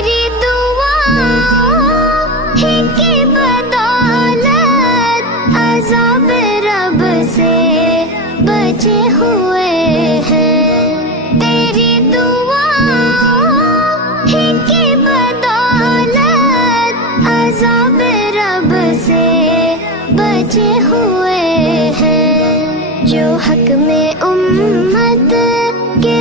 तेरी दुआओं ही की बदौलत अज़ाब रब से बचे हुए हैं। तेरी दुआओं ही की बदौलत अज़ाब रब से बचे हुए हैं। जो हक में उम्मत के